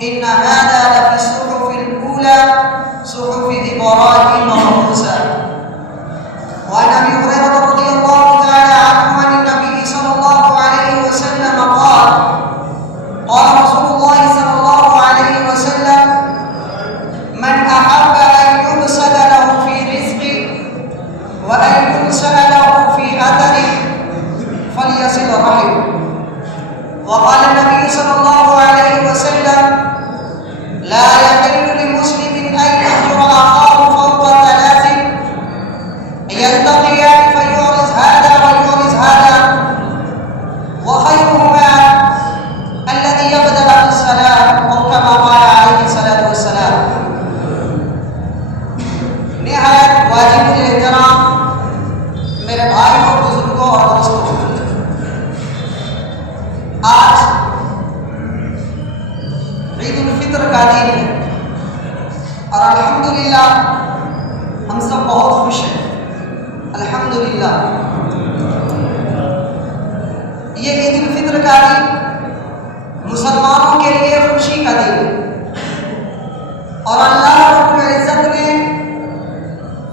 إن هذا لفي الصحف الأولى صحف إبراهيم وموسى. وعن أبي هريرة رضي الله تعالى عنه عن النبي صلى الله عليه وسلم قال قال رسول الله صلى الله عليه وسلم من أحب أن يبسط له في رزقه وأن ينسأ له في أثره فليصل رحمه. وقال النبي صلى الله عليه وسلم لا يحل لمسلم أن يهجر أخاه فوق ثلاث يلتقيان فيعرض هذا ويعرض هذا وخيرهما الذي يبدأ بالسلام أو كما قال عليه الصلاة والسلام. نہایت واجب الاحترام میرے بھائیوں، بزرگوں اور دوستوں، آج عید الفطر کا دن ہے اور الحمدللہ ہم سب بہت خوش ہیں. الحمدللہ یہ عید الفطر کا دن مسلمانوں کے لیے خوشی کا دن ہے اور اللہ رب العزت نے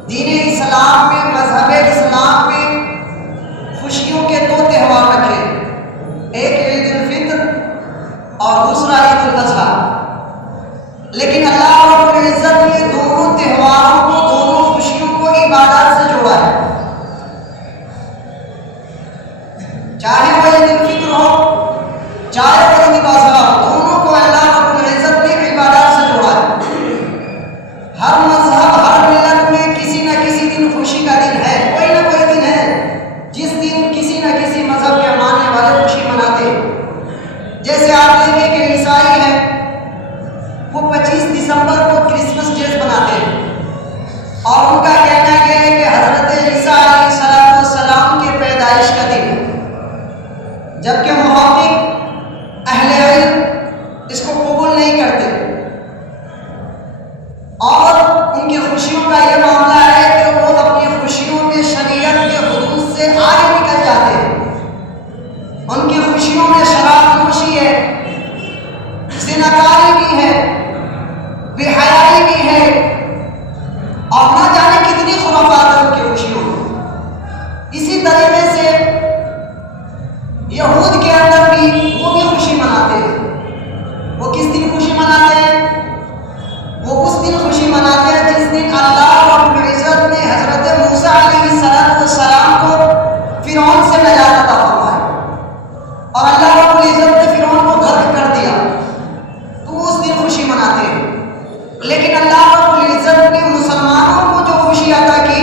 دین اسلام میں، مذہب اسلام میں خوشیوں کے دو تہوار رکھے، ایک عید الفطر اور دوسرا عید الاضحیٰ. لیکن اللہ رب العزت نے دونوں تہواروں کو، دونوں خوشیوں کو عبادات سے جوڑا ہے. چاہے وہ عید الفطر ہو چاہے وہ عید الاضحیٰ ہو، دونوں کو اللہ رب العزت نے عبادات سے جوڑا ہے. ہر مذہب، ہر ملت میں کسی نہ کسی دن خوشی کا دن ہے، کوئی نہ کوئی دن ہے جس دن کسی نہ کسی مذہب کے ماننے والے خوشی مناتے ہیں. جیسے آپ دیکھیں کہ عیسائی ہیں، وہ 25 دسمبر کو کرسمس ڈے مناتے ہیں اور ان کا کہنا یہ ہے کہ حضرت عیسیٰ علیہ السلام کی پیدائش کا دن ہے، جبکہ محقق اہل علم اس کو قبول نہیں کرتے اور ان کی خوشیوں کا یہ معاملہ ہے کہ وہ اپنی خوشیوں میں شریعت کے حدود سے آگے نکل جاتے ہیں. ان کی خوشیوں میں شراب نوشی ہے، زناکاری بھی ہے، بے حیائی بھی ہے اور نہ جانے کتنی خرافات ہیں ان کی خوشیوں میں. اسی طریقے سے یہود کے اندر بھی وہ بھی خوشی مناتے ہیں. وہ کس دن خوشی مناتے ہیں؟ وہ اس دن خوشی مناتے ہیں جس دن اللہ رب العزت نے حضرت موسیٰ علیہ السلام کو فرعون سے نجات عطا فرمائی اور اللہ رب العزت نے فرعون کو غرق کر دیا، تو اس دن خوشی مناتے ہیں. لیکن اللہ رب العزت نے مسلمانوں کو جو خوشی عطا کی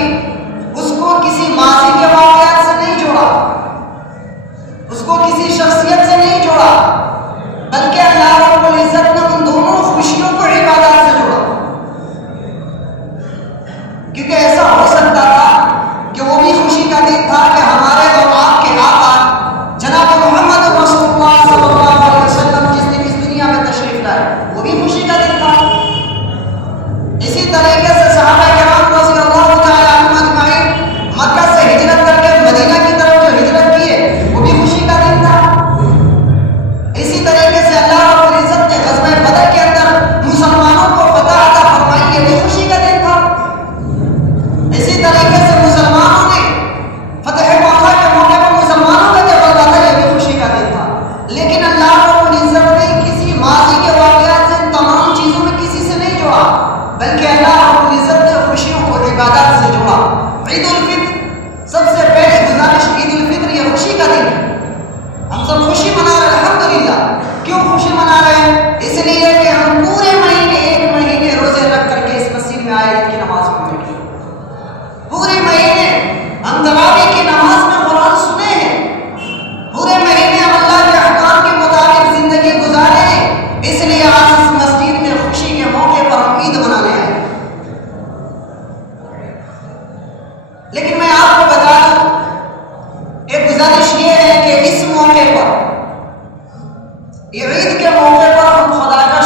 اس کو کسی ماضی کے واقعات سے نہیں جوڑا، اس کو کسی شخصیت سے نہیں جوڑا، بلکہ اللہ رب العزت نے ان دونوں خوشیوں کو عبادات سے جوڑا. کیونکہ ایسا ہو سکتا تھا کہ وہ بھی خوشی کا دن تھا کہ ہمارے اور آپ کے آقا جناب محمد رسول اللہ صلی اللہ علیہ وسلم جس دن اس دنیا میں تشریف لائے، وہ بھی خوشی کا دن تھا. اسی طریقے سے صحابہ کرام رضی اللہ تعالی عنہم اجمعین مکہ سے ہجرت کر کے مدینہ کی طرف جو ہجرت کیے وہ بھی خوشی کا دن تھا. اسی طریقے سے اللہ رب العزت نے غزوہ بدر کے اندر مسلمانوں کو فتح عطا فرمائی، یہ بھی خوشی کا دن تھا. اسی طریقے سے مسلمانوں نے فتح مکہ کے موقع پر مسلمانوں کا جب بدلا تھا، یہ بھی خوشی کا دن تھا. لیکن اللہ رب العزت نے کسی ماضی کے واقعات سے ان تمام چیزوں میں کسی سے نہیں جوڑا، بلکہ اللہ رب العزت نے خوشیوں کو عبادات سے جوڑا. عید الفطر، سب سے پہلے گزارش، عید الفطر یہ خوشی کا دن ہے. ہم سب خوشی منا رہے ہیں الحمدللہ. کیوں خوشی منا رہے ہیں؟ اس لیے کہ ہم پورے مہینے، ایک مہینے روزے رکھ کر کے اس مسجد میں آئے عید کی نماز پڑھنے کے. پورے مہینے ہم تراویح کی نماز میں قرآن سنے ہیں، پورے مہینے ہم اللہ کے احکام کے مطابق زندگی گزارے ہیں. اس لیے آج اس مسجد میں خوشی کے موقع پر ہم عید منانے آئے. لیکن میں آپ کو بتا دوں، ایک گزارش یہ ہے کہ اس موقع پر، یہ عید کے موقع پر ہم خدا کا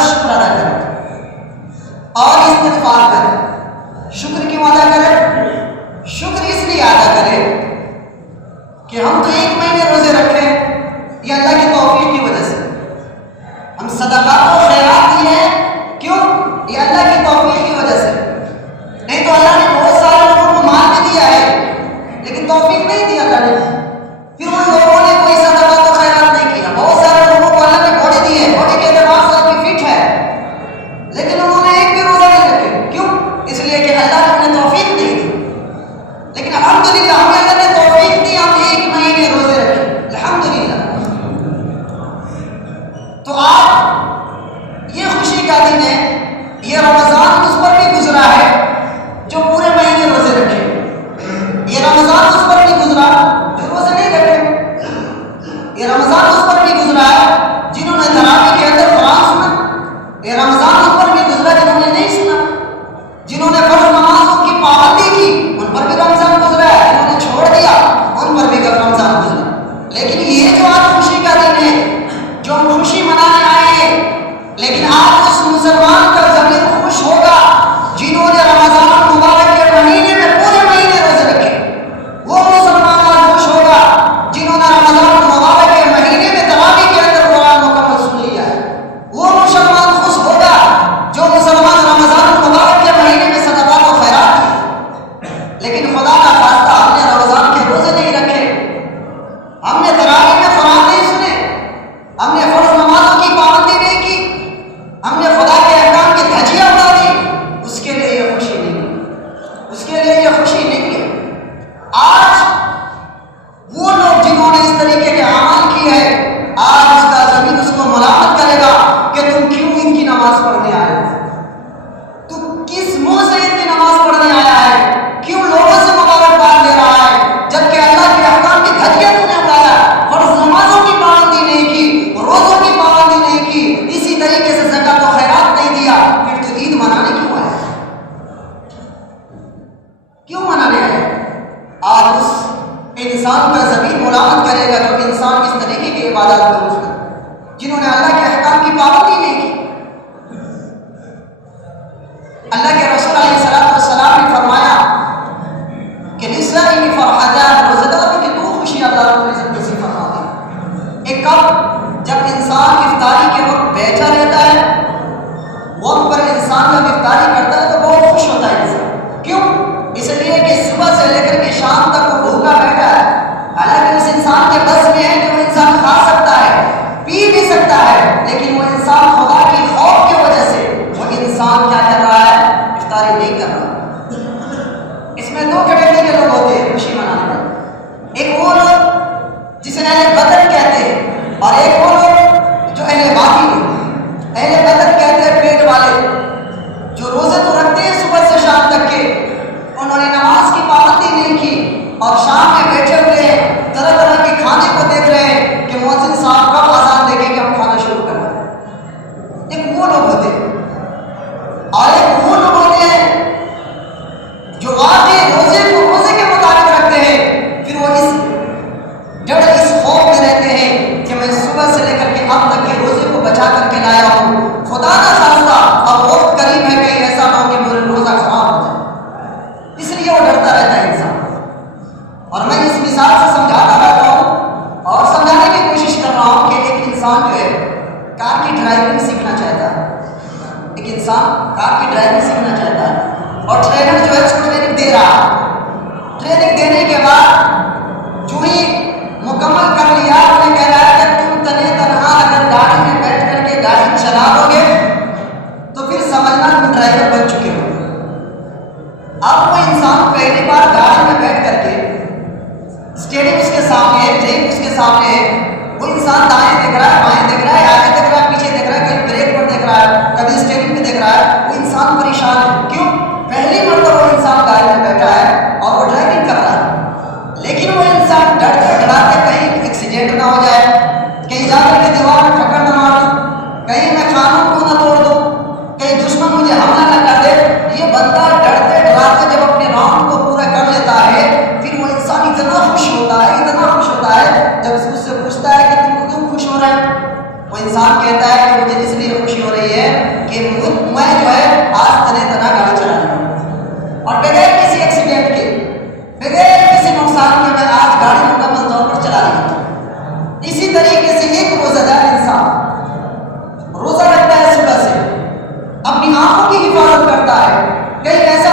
نے یہ رمضان اس پر بھی گزرا ہے جو پورے مہینے روزے رکھے، یہ رمضان اس پر بھی گزرا جو روزے نہیں رکھے، یہ رمضان اس پر بھی گزرا ہے جنہوں نے تراویح کے اندر قرآن سنا، یہ رمضان اس پر بھی گزرا جنہوں نے نہیں سنا، جنہوں نے فرض نمازوں کی پابندی کی ان پر بھی رمضان گزرا ہے، جنہوں نے چھوڑ دیا ان پر بھی رمضان گزرا۔ لیکن یہ جو آج خوشی کا دن ہے، جو ہم خوشی منانے آئے ہیں، لیکن آج اس مسلمان کا ضمیر خوش ہوگا جنہوں نے رمضان مبارک کے مہینے میں پورے مہینے روزے رکھے، وہ مسلمان آج خوش ہوگا جنہوں نے رمضان مبارک کے مہینے میں تراویح کے اندر قرآن مکمل سن لیا ہے، وہ مسلمان خوش ہوگا جو مسلمان رمضان مبارک کے مہینے میں صدقات و خیرات کیے۔ لیکن خدا کا خواستہ ہم نے رمضان کے روزے نہیں رکھے، ہم نے تراویح میں قرآن نہیں سنے، ہم نے فرض نمازوں کی پابندی نہیں کی، ہم نے خدا کے احکام کی دھجیاں اڑا دی، اس کے لیے یہ خوشی نہیں ہے، اس کے لیے یہ خوشی نہیں ہے۔ آج وہ لوگ جنہوں نے اس طریقے کے عمل کیے ہیں، آج اس کا ضمیر اس کو ملامت کرے گا کہ تم کیوں ان کی نماز پڑھنے آئے ہو، تو کس منہ سے ان کی نماز پڑھنے آیا ہے، کیوں لوگوں سے مبارکباد لے رہا ہے جبکہ اللہ کے احکام کی دھجیاں تم نے اڑایا، فرض نمازوں کی پابندی نہیں کی، روزوں کی پابندی نہیں کی، اسی طریقے سے زکات و خیرات نہیں دیا، پھر تو عید منانے کیوں آئے، کیوں منانے آئے؟ آج اس انسان کا ضمیر ملامت کرے گا جو انسان اس طریقے کی عبادات کو روز کرے، جنہوں نے اللہ کے احکام کی پابندی نہیں کی۔ اللہ کے رسول علیہ السلام نے فرمایا کہ للصائم فرحتان، روزہ داروں کی دو خوشیاں اللہ رب العزت نصیب فرماتے ہیں۔ ایک کب جب انسان افطاری کے وقت بیٹھا رہتا ہے، وقت پر انسان جب افطاری کرتا ہے تو بہت خوش ہوتا ہے انسان، کیوں؟ اس لیے کہ صبح سے لے کر کے شام تک وہ بھوکا بیٹھا ہے، حالانکہ اس انسان کے بس میں ہے کہ وہ انسان کھا سکتا ہے، پی بھی سکتا ہے، لیکن وہ انسان خدا کی خوف کی وجہ سے وہ انسان کیا کر رہا ہے؟ افطاری نہیں کر رہا۔ اس میں دو کیٹیگری کے لوگ ہوتے ہیں خوشی منانے میں، ایک وہ لوگ جسے اہل بدر کہتے ہیں اور ایک وہ لوگ جو اہل باقی لوگ۔ اہل بدر کہتے ہیں پیٹ والے جو روزے تو رکھتے ہیں صبح سے شام تک کے، انہوں نے نماز کی پابندی نہیں کی اور شام میں بیٹھے ہوئے ہیں، طرح طرح کے کھانے کو دیکھ رہے ہیں کہ مؤذن صاحب کب اذان دے گے کہ ہم کھانا شروع کر دیں۔ ایک وہ لوگ ہوتے ہیں اور ایک وہ لوگ ہوتے ہیں جو واقعی روزے کو روزے کے مطابق رکھتے ہیں، پھر وہ اس ڈر اس خوف میں رہتے ہیں کہ میں صبح سے لے کر کے اب تک کے روزے کو بچا کر کے لایا ہوں، خدا نہ خواستہ اب وقت قریب ہے کہیں ایسا نہ ہو کہ میرا روزہ خراب ہو جائے، اس لیے وہ ڈرتا رہتا ہے انسان۔ اور میں اس مثال سے سمجھاتا رہتا ہوں اور سمجھانے کی کوشش کر رہا ہوں کہ ایک انسان جو ہے کار کی ڈرائیونگ سیکھنا چاہتا ہے، ایک انسان کار کی ڈرائیونگ سیکھنا چاہتا ہے اور ٹرینر جو ہے اس کو ٹریننگ دے رہا ہے، ٹریننگ دینے کے بعد جو ہی مکمل کر لیا انہیں کہہ رہا ہے کہ تم تنے تنہا اگر گاڑی میں بیٹھ کر کے گاڑی چلا لو گے تو پھر سمجھنا تم ڈرائیور بن چکے ہو۔ اب وہ انسان پہلی بار گاڑی میں بیٹھ کر کے اسٹیئرنگ اس کے سامنے ہے، بریک اس کے سامنے ہے، وہ انسان دائیں دیکھ رہا ہے، بائیں دیکھ رہا ہے، آگے دیکھ رہا ہے، پیچھے دیکھ رہا ہے، کبھی بریک پر دیکھ رہا ہے، کبھی اسٹیئرنگ پہ دیکھ رہا ہے، وہ انسان پریشان ہے، کیوں؟ پہلی مرتبہ وہ انسان گاڑی میں بیٹھا ہے اور وہ ڈرائیونگ کر رہا ہے، لیکن وہ انسان ڈرتے ڈراتے کہیں ایکسیڈنٹ نہ ہو جائے، کہیں جا کر کے دیوار میں ٹھکر نہ مار دوں، کہیں میں قانون کو نہ توڑ دوں، کہیں دشمن مجھے حملہ نہ کر دے۔ یہ بندہ ڈرتے ڈراتے جب اپنے راؤنڈ کو پورا کر لیتا ہے، پھر وہ انسان اتنا خوش ہوتا ہے، اتنا خوش ہوتا ہے، جب اس سے پوچھتا ہے کہ تم کیوں خوش ہو رہے ہیں، وہ انسان کہتا ہے کہ مجھے اس لیے خوشی ہو رہی ہے کہ میں جو ہے آج تنے تنا گاڑی چلا رہا ہوں اور بغیر کسی ایکسیڈنٹ کے، بغیر کسی نقصان کے میں آج گاڑی مکمل طور پر چلا رہی ہوں۔ اسی طریقے سے ایک روزہ دار انسان روزہ رکھتا ہے، صبح سے اپنی آنکھوں کی حفاظت کرتا ہے، کہیں ایسا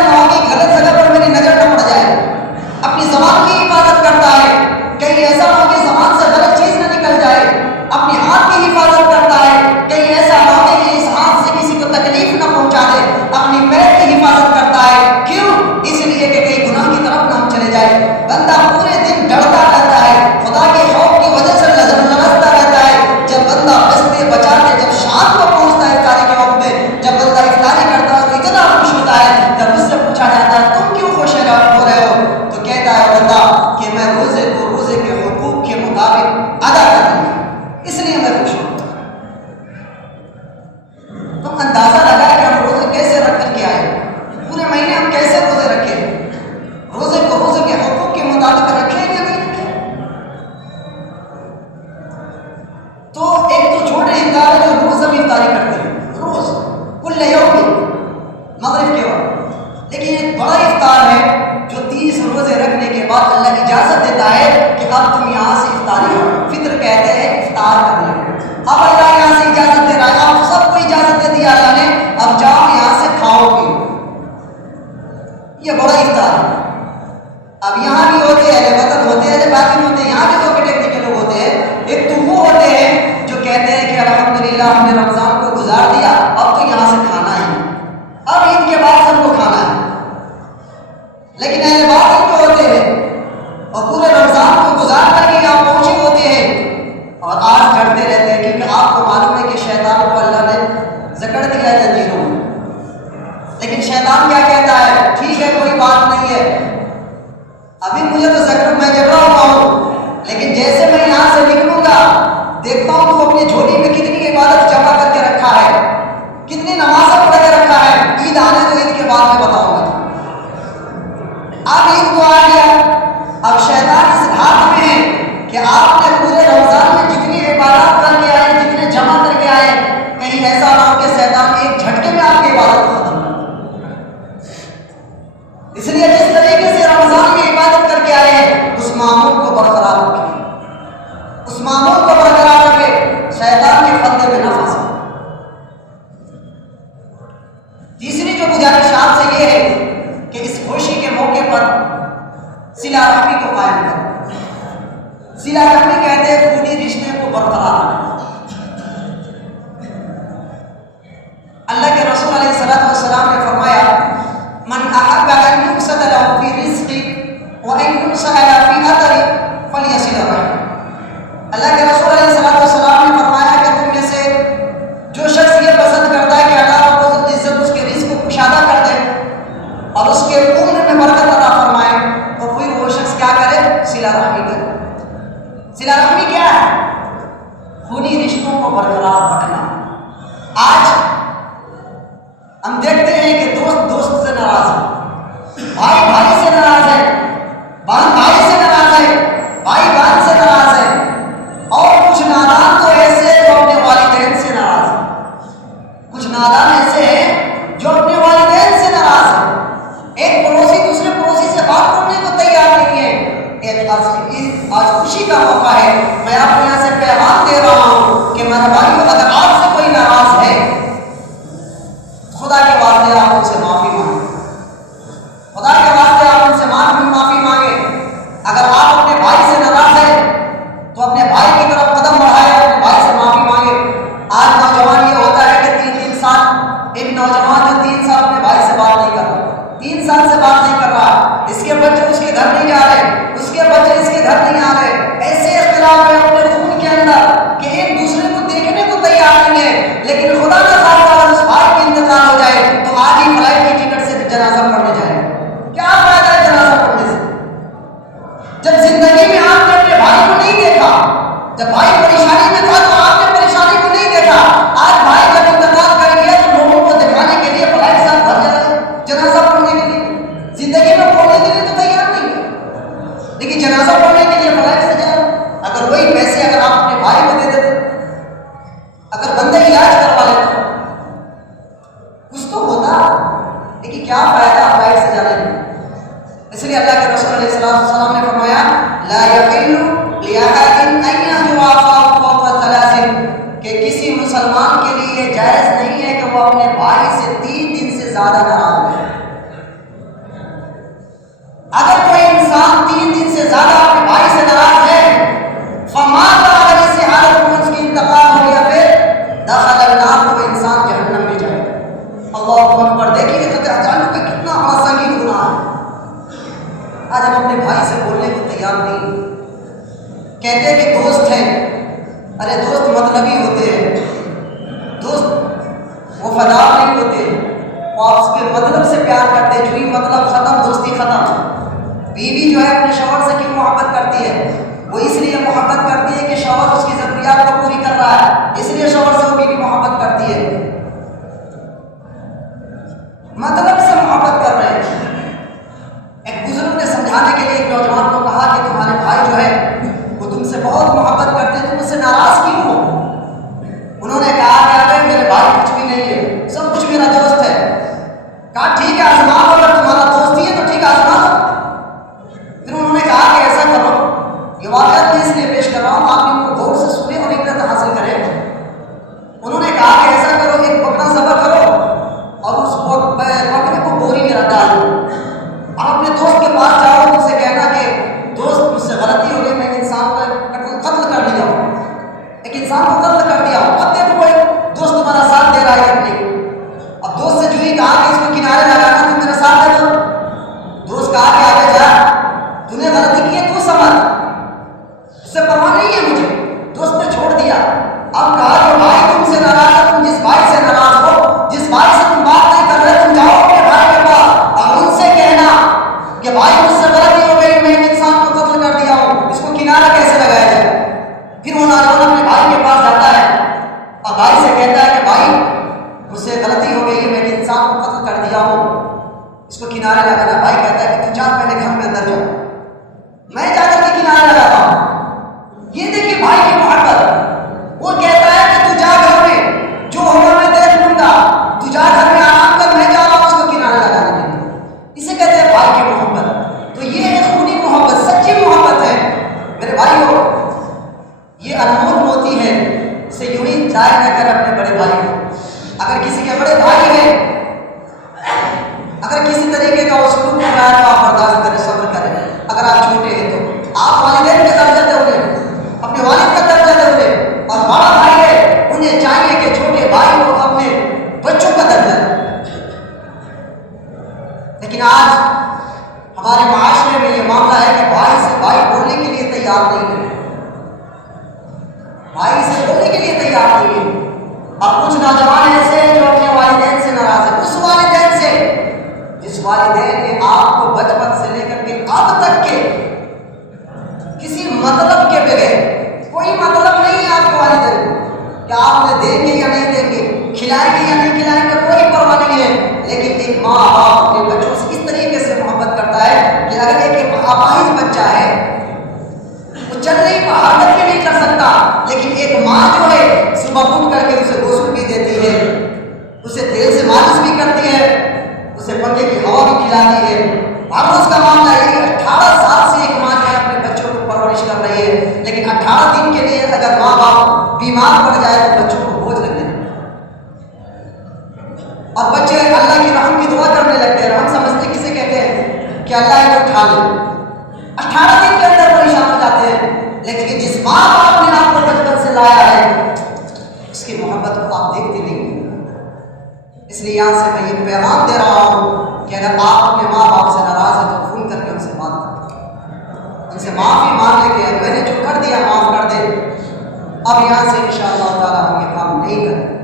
کہیں ایسا نہ ہو کہ شیطان ایک جھٹکے میں آپ کی عبادت کو ختم کر دے۔ اس لیے جس طریقے سے رمضان میں عبادت کر کے آئے ہیں اس معمول کو برقرار رکھیں، اس معمول کو برقرار رکھیں، شیطان کے فندے میں نہ پھنسے۔ تیسری جو گزارش آپ سے یہ ہے کہ اس خوشی کے موقع پر صلہ رحمی کو قائم کریں۔ صلہ رحمی کہتے ہیں خونی رشتے کو برقرار رکھیں۔ اللہ کے رسول علیہ السلام نے فرمایا من احب ان يقصد له في رزقه وان ينصح في اثره فليصل رحمه۔ اللہ کے رسول علیہ السلام نے فرمایا کہ تم میں سے جو شخص یہ پسند کرتا ہے کہ اللہ رب العزت اس کے رزق کو کشادہ کر دے اور اس کے عمر میں برکت عطا فرمائے تو پھر وہ شخص کیا کرے؟ صلہ رحمی کرے۔ صلہ رحمی کیا ہے؟ خونی رشتوں کو برقرار رکھنا۔ آج ہم دیکھتے ہیں کہ دوست دوست سے ناراض ہے، بھائی بھائی سے ناراض ہے، بہن بھائی سے ناراض ہے، بھائی بہن سے ناراض ہے، اور کچھ نادان تو ایسے ہیں جو اپنے والدین سے ناراض ہیں، کچھ نادان ایسے ہیں جو اپنے والدین سے ناراض ہیں۔ ایک پڑوسی دوسرے پڑوسی سے بات کرنے کو تیار نہیں ہے۔ آج خوشی کا موقع ہے، میں آپ کو یہاں سے پیغام دے رہا ہوں کہ میرے بھائیو اگر آپ سے کوئی ناراض ہے خدا کے واسطے آپ ان سے معافی مانگیں، خدا کے واسطے آپ ان سے معافی مانگیں۔ اگر آپ اپنے بھائی سے ناراض ہیں تو اپنے بھائی کی طرف قدم بڑھائیں، اپنے بھائی سے معافی مانگیں۔ آج نوجوان یہ ہوتا ہے کہ 3 سال، ایک نوجوان جو 3 سال اپنے بھائی سے بات نہیں کر رہا، 3 سال سے بات نہیں کر رہا، اس کے بچے اس کے گھر نہیں آ رہے، اس کے بچے اس کے گھر نہیں آ رہے، ایسے اختلاف ہے اپنے خون کے اندر کہ ایک دوسرے کو دیکھنے کو تیار نہیں ہے، لیکن خدا نہ خواستہ اس بھائی کی انتقال ہو جائے تو آج ہی فلائٹ کی ٹکٹ سے جنازہ پڑھنے جائے۔ کیا فائدہ ہے جنازہ پڑھنے سے جب زندگی میں آپ نے اپنے بھائی کو نہیں دیکھا؟ جب بھائی پریشانی میں تھا تو آپ نے پریشانی کو نہیں دیکھا، آج بھائی جب انتقال کر گیا تو لوگوں کو دکھانے کے لیے فلائٹ ساتھ بھر جا رہے ہیں جنازہ پڑھنے کے لیے، زندگی میں پڑھنے کے لیے تو تیار نہیں ہے، لیکن جنازہ پڑھنے کے لیے فلائٹ سے جا رہے۔ اگر وہی پیسے اگر آپ اپنے بھائی کو دے دیتے، اگر بندے علاج کروا لیتے کچھ تو ہوتا، لیکن کیا فائدہ فلائٹ سے جانے میں۔ اس لیے اللہ کے رسول علیہ السلام نے فرمایا لا يحل لأحد أن يهجر أخاه فوق 3 کہ کسی مسلمان کے لیے جائز نہیں ہے کہ وہ اپنے بھائی سے 3 دن سے زیادہ ناراض ہو۔ اگر کوئی انسان 3 دن سے زیادہ اپنے بھائی سے ناراض ہے فمات اگر اسی حالت میں اس کی انتقال ہو گیا پھر دخل النار، وہ انسان جہنم میں جائے گا۔ اللہ اکبر۔ دیکھیے تو جانو کہ کتنا بڑا سنگین گناہ ہے۔ آج ہم اپنے بھائی سے بولنے کو تیار نہیں، کہتے ہیں کہ دوست ہیں، ارے دوست مطلبی ہوتے ہیں، دوست وفادار نہیں ہوتے، وہ آپ اس کے مطلب سے پیار کرتے ہیں، جو ہی مطلب ختم دوستی ختم۔ بیوی جو ہے اپنے شوہر سے کیوں محبت کرتی ہے؟ وہ اس لیے محبت کرتی ہے کہ شوہر اس کی ضروریات کو پوری کر رہا ہے، اس لیے شوہر سے وہ بیوی محبت کرتی ہے، مطلب سے محبت کر رہے ہیں۔ ایک بزرگ نے سمجھانے کے لیے ایک نوجوان کو کہا کہ تمہارے بھائی جو ہے وہ تم سے بہت محبت کرتے ہیں، تم اس سے ناراض کیوں ہو؟ انہوں نے کہا کہ اگر میرے بھائی کچھ بھی نہیں ہے، سب کچھ میرا دوست ہے۔ کہا ٹھیک ہے آزما لو، اگر تمہارا دوست ہی ہے تو ٹھیک ہے آزما لو۔ پھر انہوں نے کہا کہ ایسا کرو، یہ واقعات میں اس لیے پیش کر رہا ہوں آپ ان کو غور سے سنیں اور عبرت حاصل کریں۔ انہوں نے کہا کہ ایسا کرو، ایک بکرا ذبح کرو اور اس بکرے کو بوری میں رکھ ڈالو، آپ اپنے دوست کے پاس جاؤ، ان سے کہنا کہ دوست مجھ سے غلطی ہو گئی، میں ایک انسان کو قتل کر دیا ہوں، ایک انسان کو قتل کر دیا ہوں، اب دیکھو ایک دوست تمہارا ساتھ دے رہا ہے اپنی۔ اب دوست سے جو ہی کہا کہ اس کو کنارے لگانا، تم میرا ساتھ دے دو۔ دوست کہا کہ آگے جا، تو نے غلطی کی ہے تو سمجھ، اس سے پرواہ نہیں ہے مجھے، دوست نے چھوڑ دیا۔ اب کہا کہ بھائی تم سے ناراض ہو، تم جس بھائی سے ناراض ہو، جس بھائی سے تم بات نہیں کر رہے، تم جاؤ اپنے بھائی کے پاس اور ان سے کہنا کہ بھائی مجھ سے غلطی ہو گئی، میں ایک انسان کو قتل کر دیا ہوں، اس کو کنارہ کیسے لگایا جائے۔ پھر وہ نوجوان اپنے بھائی کے پاس جاتا ہے اور بھائی سے کہتا ہے کہ بھائی مجھ سے غلطی ہو گئی ہے، میں ایک انسان کو قتل کر دیا ہوں، اس کو کنارے لگانا۔ بھائی کہتا ہے کہ تو جا پہلے گھر میں اندر جا، میں جا کر کے کنارے لگاتا ہوں۔ یہ دیکھیے بھائی کی محبت، وہ کہتا ہے کہ تو جا گھر میں، جو ہوگا اگر کسی کے بڑے بھائی ہیں، اگر کسی طریقے کا وہ سلوک کر رہا ہے تو آپ برداشت کریں، صبر کریں۔ اگر آپ چھوٹے ہیں تو آپ والدین کا درجہ دے ہوئے، اپنے والد کا درجہ دے ہوئے، اور بڑا بھائی ہے انہیں چاہیے کہ چھوٹے بھائی کو اپنے بچوں کا درجہ دے۔ لیکن آج ہمارے معاشرے میں یہ معاملہ ہے کہ بھائی سے بھائی بولنے کے لیے تیار نہیں ہے، بھائی سے بولنے کے لیے تیار نہیں ہے۔ اور کچھ نوجوان ایسے ہیں جو اپنے والدین سے ناراض ہیں، اس والدین سے جس والدین نے آپ کو بچپن سے لے کر کے اب تک کے کسی مطلب کے بغیر، کوئی مطلب نہیں ہے آپ کے والدین کہ آپ انہیں دیں گے یا نہیں دیں گے، کھلائیں گے یا نہیں کھلائیں گے، کوئی پرواہ نہیں ہے۔ لیکن ایک ماں باپ اپنے بچوں سے اس طریقے سے محبت کرتا ہے کہ اگر ایک اپاہج بچہ ہے، وہ چل نہیں حرکت بھی نہیں کر سکتا، لیکن ایک ماں جو ہے صبح اٹھ کر کے اسے غسل بھی دیتی ہے، اسے تیل سے مالش بھی کرتی ہے، اسے پنکھے کی ہوا بھی کھلاتی ہے۔ ہر روز کا معاملہ یہ کہ 18 سال سے ایک ماں جو ہے اپنے بچوں کو پرورش کر رہی ہے، لیکن 18 دن کے لیے اگر ماں باپ بیمار پڑ جائے تو بچوں کو بوجھ لگنے لگے، اور بچے اللہ کی رحم کی دعا کرنے لگتے ہیں۔ ہم سمجھتے کسے کہتے ہیں کہ اللہ انہیں اٹھا لے، 18 دن کے اندر پریشان ہو جاتے ہیں۔ لیکن جس ماں باپ نے آپ کو بچپن سے لایا ہے، اس کی محبت کو آپ دیکھتے نہیں ہیں۔ اس لیے یہاں سے میں یہ پیغام دے رہا ہوں کہ اگر آپ اپنے ماں باپ سے ناراض ہیں تو فون کر کے ان سے بات کریں، ان سے معافی مانگ لے کہ میں نے جو کر دیا معاف کر دے، اب یہاں سے انشاءاللہ تعالیٰ ہم یہ کام نہیں کریں۔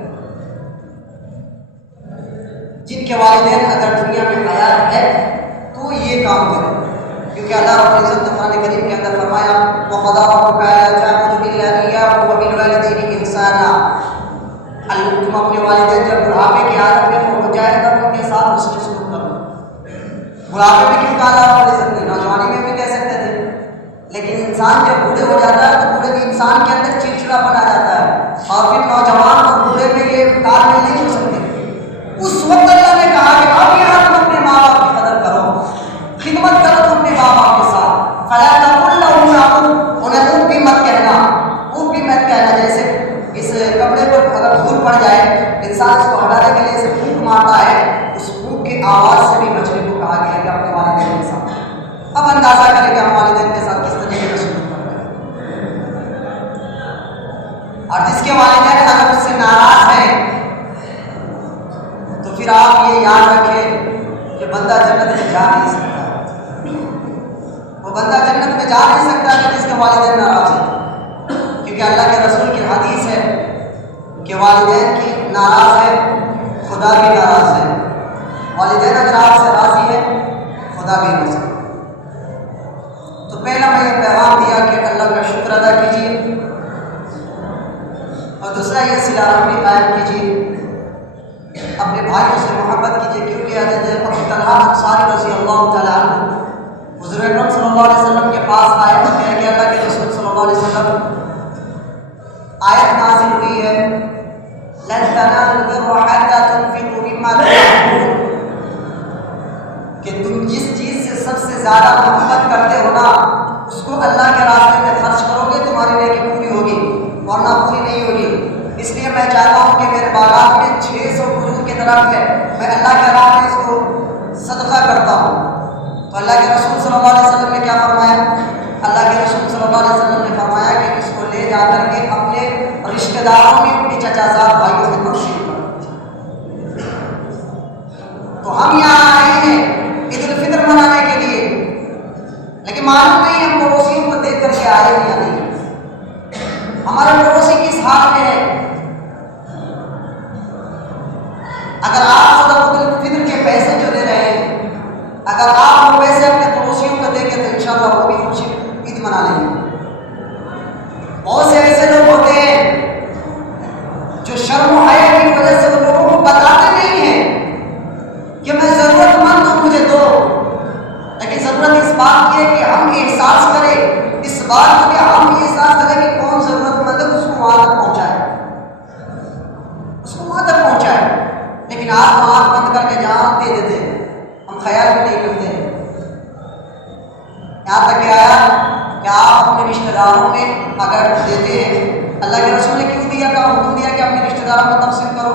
جن کے والدین اگر دنیا میں حیات ہے تو یہ کام کریں، کیونکہ اللہ رب العزت نے قرآن کریم کے اندر فرمایا وَقَضَىٰ رَبُّكَ أَلَّا تَعْبُدُوا إِلَّا إِيَّاهُ وَبِالْوَالِدَيْنِ إِحْسَانًا۔ تم اپنے والدین جب بڑھاپے کی حالت میں ہو جائے تب ان کے ساتھ حسن سلوک کرو۔ بڑھاپے میں کیوں کہا اللہ رب العزت نے؟ نوجوانی میں بھی کہہ سکتے تھے، لیکن انسان جب بوڑھے ہو جاتا ہے تو بوڑھے بھی انسان کے اندر چڑچڑا بنا جاتا ہے، اور پھر نوجوان اور بوڑھے میں یہ تالمیل نہیں ہو سکتے۔ اس وقت اللہ نے کہا کہ اب یہاں تم اپنے ماں باپ کی قدر کرو، خدمت کرو تم اپنے ماں باپ کے ساتھ۔ فَلَا تَقُل لَّهُمْ انہیں اوپ بھی مت کہنا، اوپ بھی مت کہنا۔ جیسے اس کپڑے پر اگر دھول پڑ جائے، انسان اس کو ہٹانے کے لیے اسے پھونک مارتا ہے، اس پھونک کی آواز سے بھی بچنے کو کہا گیا ہے کہ اپنے والدین کے ساتھ۔ اب اندازہ کریں کہ ہم والدین کے ساتھ کس طریقے کا سلوک کر رہے ہیں۔ اور جس کے والدین اگر اس سے ناراض ہیں تو پھر آپ یہ یاد رکھیں کہ بندہ جنت میں جا نہیں سکتا، وہ بندہ جنت میں جا نہیں سکتا کہ جس کے والدین ناراض ہیں، کیونکہ اللہ کے رسول کی حدیث ہے کہ والدین کی ناراض ہے خدا بھی ناراض ہے، والدین اگر آپ سے راضی ہے خدا بھی راضی ہے۔ تو پہلا میں یہ پیغام دیا کہ اللہ کا شکر ادا کیجیے، اور دوسرا یہ صلہ رحمی قائم کیجیے، اپنے بھائیوں سے محبت کیجیے، کیونکہ حضرت ابو طلحہ انصاری رضی اللہ تعالیٰ عنہ حضور اکرم صلی اللہ علیہ وسلم کے پاس آئے تو کہا کہ اللہ کے رسول صلی اللہ علیہ وسلم آیت نازل ہوئی ہے لَن تَنَالُوا الْبِرَّ حَتَّىٰ تُنفِقُوا مِمَّا تُحِبُّونَ، کہ تم جس چیز سے سب سے زیادہ محبت کرتے ہو نا اس کو اللہ کے راستے میں خرچ کرو گے، تمہاری نیکی پوری ہوگی، ورنہ پوری نہیں ہوگی۔ اس لیے میں چاہتا ہوں کہ میرے باغات میں 600 کھجور کے درخت ہے، میں اللہ کے راہ میں اس کو صدقہ کرتا ہوں۔ تو اللہ کے رسول صلی اللہ علیہ وسلم نے کیا فرمایا؟ اللہ کے رسول صلی اللہ علیہ وسلم نے فرمایا کہ اس کو لے جا کر کے اپنے رشتہ داروں میں اپنی چچا زاد بھائیوں میں تقسیم کرو۔ تو ہم یہاں آئے ہیں عید الفطر منانے کے لیے، لیکن معلوم نہیں ہم پڑوسیوں کو دیکھ کر کے آئے ہیں یا نہیں، ہمارا پڑوسی کس حال میں ہے۔ اگر آپ صدقۃ الفطر کے پیسے جو دے رہے ہیں، اگر آپ وہ پیسے اپنے پڑوسیوں کو دیں گے تو انشاءاللہ وہ بھی خوشی عید منا لیں گے۔ بہت سے ایسے لوگ ہوتے ہیں جو شرم و حیا کی وجہ سے وہ لوگوں کو بتاتے نہیں ہیں کہ میں ضرورت مند ہوں مجھے دو، لیکن ضرورت اس بات کی ہے کہ ہم احساس کریں، اس بات کو کہ ہم احساس کریں کہ کون ضرورت مند ہے، اس کو وہاں تک پہنچائے، اس کو وہاں تک پہنچائے۔ لیکن آپ آنکھ بند کر کے جہاں دے دیتے ہیں، ہم خیال بھی نہیں کرتے ہیں۔ یہاں تک کہ آیا کہ آپ اپنے رشتہ داروں میں اگر دیتے ہیں، اللہ کے رسول نے کیوں دیا کا حکم دیا کہ اپنے رشتہ داروں میں تقسیم کرو؟